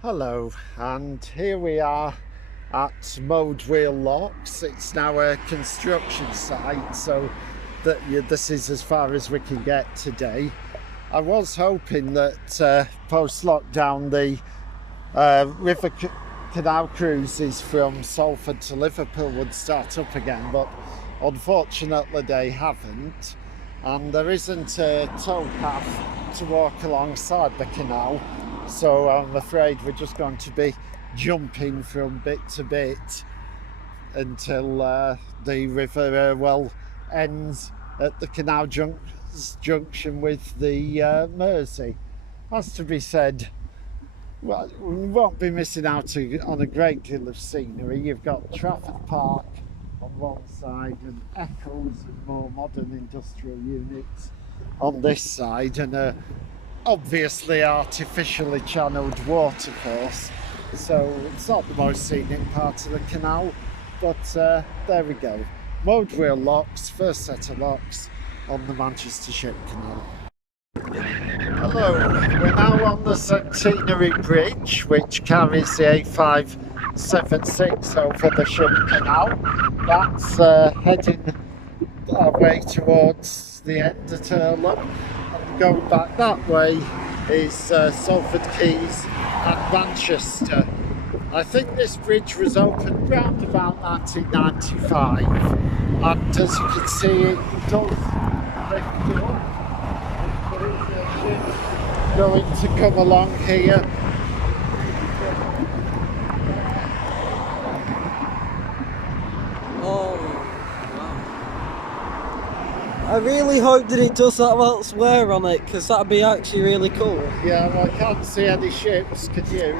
Hello, and here we are at Weir Locks. It's now a construction site, so this is as far as we can get today. I was hoping that post-lockdown the canal cruises from Salford to Liverpool would start up again, but unfortunately they haven't. And there isn't a tow path to walk alongside the canal, so I'm afraid we're just going to be jumping from bit to bit until the River Irwell ends at the canal junction with the Mersey. Has to be said, well, we won't be missing out on a great deal of scenery. You've got Trafford Park on one side and Eccles and more modern industrial units on this side, and a obviously artificially channeled watercourse, so it's not the most scenic part of the canal, but there we go. Weir locks, first set of locks on the Manchester Ship Canal. Hello, we're now on the Centenary Bridge, which carries the A576 over the Ship Canal. That's heading our way towards the end at Irwell. Going back that way is Salford Quays and Manchester. I think this bridge was opened around about 1995, and as you can see it does lift up. There is a ship going to come along here. I really hope that it does have elsewhere on it, because that'd be actually really cool. Yeah, well, I can't see any ships, can you?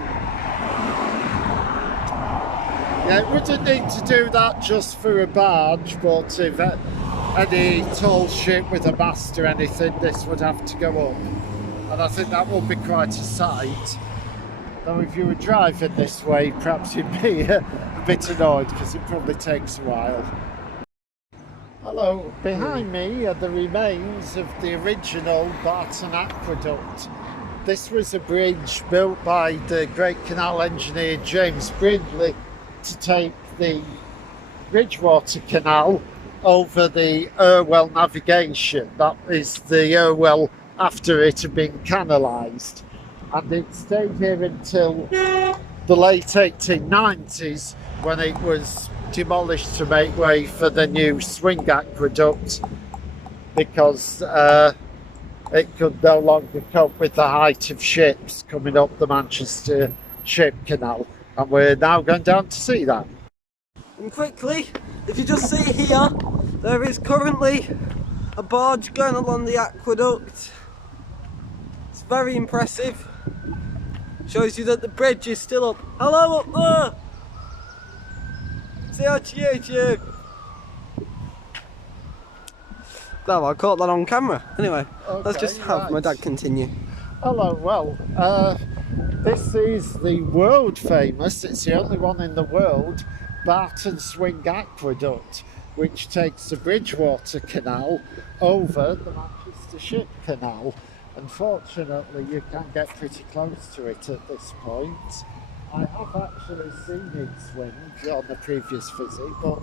Yeah, it wouldn't need to do that just for a barge, but if any tall ship with a mast or anything, this would have to go up. And I think that would be quite a sight. Though if you were driving this way, perhaps you'd be a bit annoyed, because it probably takes a while. Hello, behind me are the remains of the original Barton Aqueduct. This was a bridge built by the great canal engineer James Brindley to take the Bridgewater Canal over the Irwell navigation. That is the Irwell after it had been canalised. And it stayed here until the late 1890s, when it was demolished to make way for the new swing aqueduct, because it could no longer cope with the height of ships coming up the Manchester Ship Canal, and we're now going down to see that. And quickly, if you just see here, there is currently a barge going along the aqueduct. It's very impressive. Shows you that the bridge is still up. Hello up there! Say hi to YouTube! No, I caught that on camera. Anyway, okay, let's just have my dad continue. Hello, well, this is the world famous, it's the only one in the world, Barton Swing Aqueduct, which takes the Bridgewater Canal over the Manchester Ship Canal. Unfortunately, you can get pretty close to it at this point. I have actually seen it swing on the previous visit, but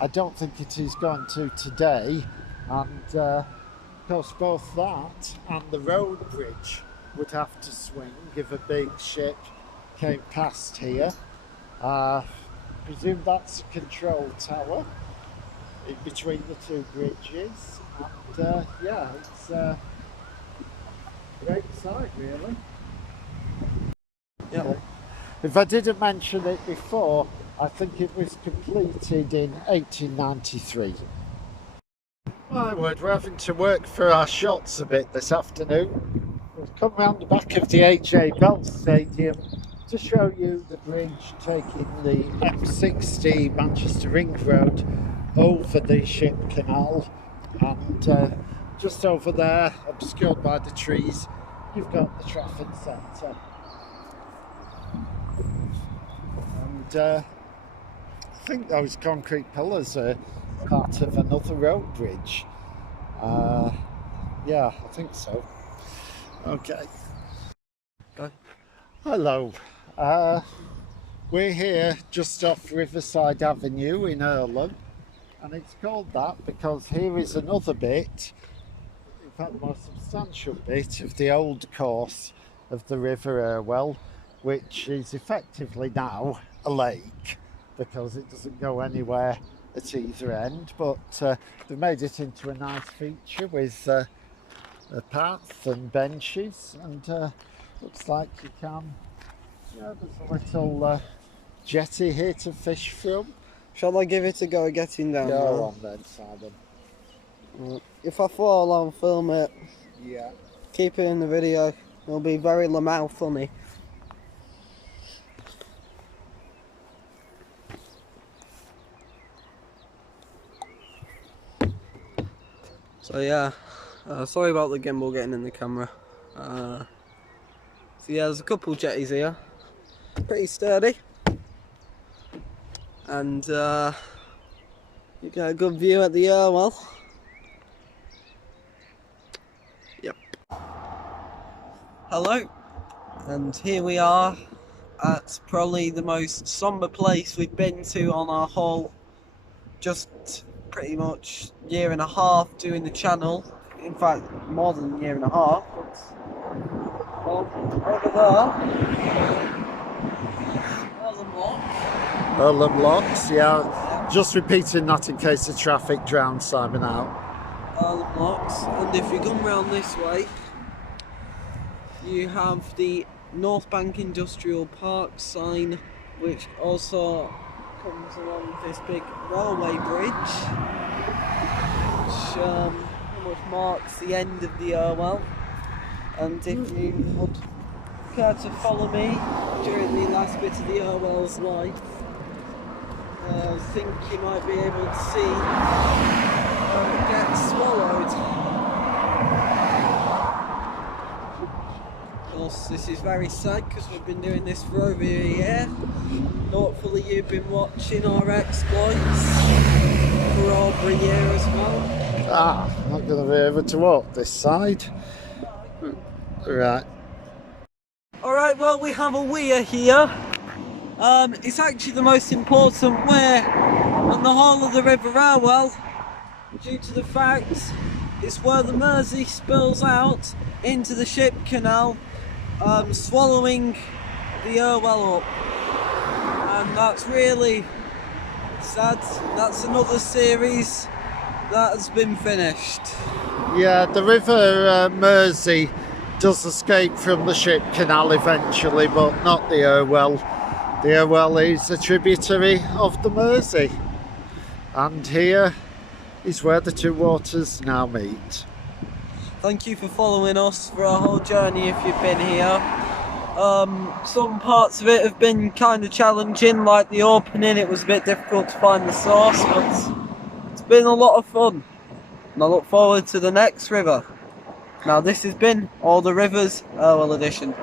I don't think it is going to today. And of course, both that and the road bridge would have to swing if a big ship came past here. I presume that's a control tower in between the two bridges. And yeah, it's a great sight, really. Yeah. If I didn't mention it before, I think it was completed in 1893. My word, we're having to work for our shots a bit this afternoon. We've come round the back of the AJ Bell Stadium to show you the bridge taking the M60 Manchester Ring Road over the Ship Canal, and just over there, obscured by the trees, you've got the Trafford Centre. And I think those concrete pillars are part of another road bridge. Yeah, I think so. Okay. Go. Hello. We're here just off Riverside Avenue in Irwell, and it's called that because here is another bit, in fact the most substantial bit of the old course of the River Irwell, which is effectively now a lake because it doesn't go anywhere at either end, but they've made it into a nice feature with a path and benches, and looks like you can, there's a little jetty here to fish from. Shall I give it a go getting down? Go on then, Simon. If I fall, I'll film it. Yeah. Keep it in the video. It'll be very Lamau funny. So yeah, sorry about the gimbal getting in the camera. So yeah, there's a couple jetties here, pretty sturdy, and you get a good view at the Irwell. Yep. Hello, and here we are at probably the most somber place we've been to on our whole, just pretty much year and a half doing the channel. In fact, more than a year and a half. But, well, over there, Earlham Locks, yeah. Just repeating that in case the traffic drowns Simon out. Earlham Locks, and if you come round this way, you have the North Bank Industrial Park sign, which also comes along this big railway bridge, which pretty much marks the end of the Irwell. And if you would care to follow me during the last bit of the Irwell's life, I think you might be able to see it gets swallowed. Of course, this is very sad because we've been doing this for over a year. Hopefully you've been watching our exploits for over a year as well. Not going to be able to walk this side. Right. Alright, well, we have a weir here. It's actually the most important weir on the whole of the River Irwell, due to the fact it's where the Mersey spills out into the ship canal, swallowing the Irwell up. And that's really sad. That's another series that has been finished. Yeah, the River Mersey does escape from the ship canal eventually, but not the Irwell. The Irwell is a tributary of the Mersey, and here is where the two waters now meet. Thank you for following us for our whole journey if you've been here. Some parts of it have been kind of challenging, like the opening. It was a bit difficult to find the source, but it's been a lot of fun, and I look forward to the next river. Now this has been All the Rivers Irwell edition.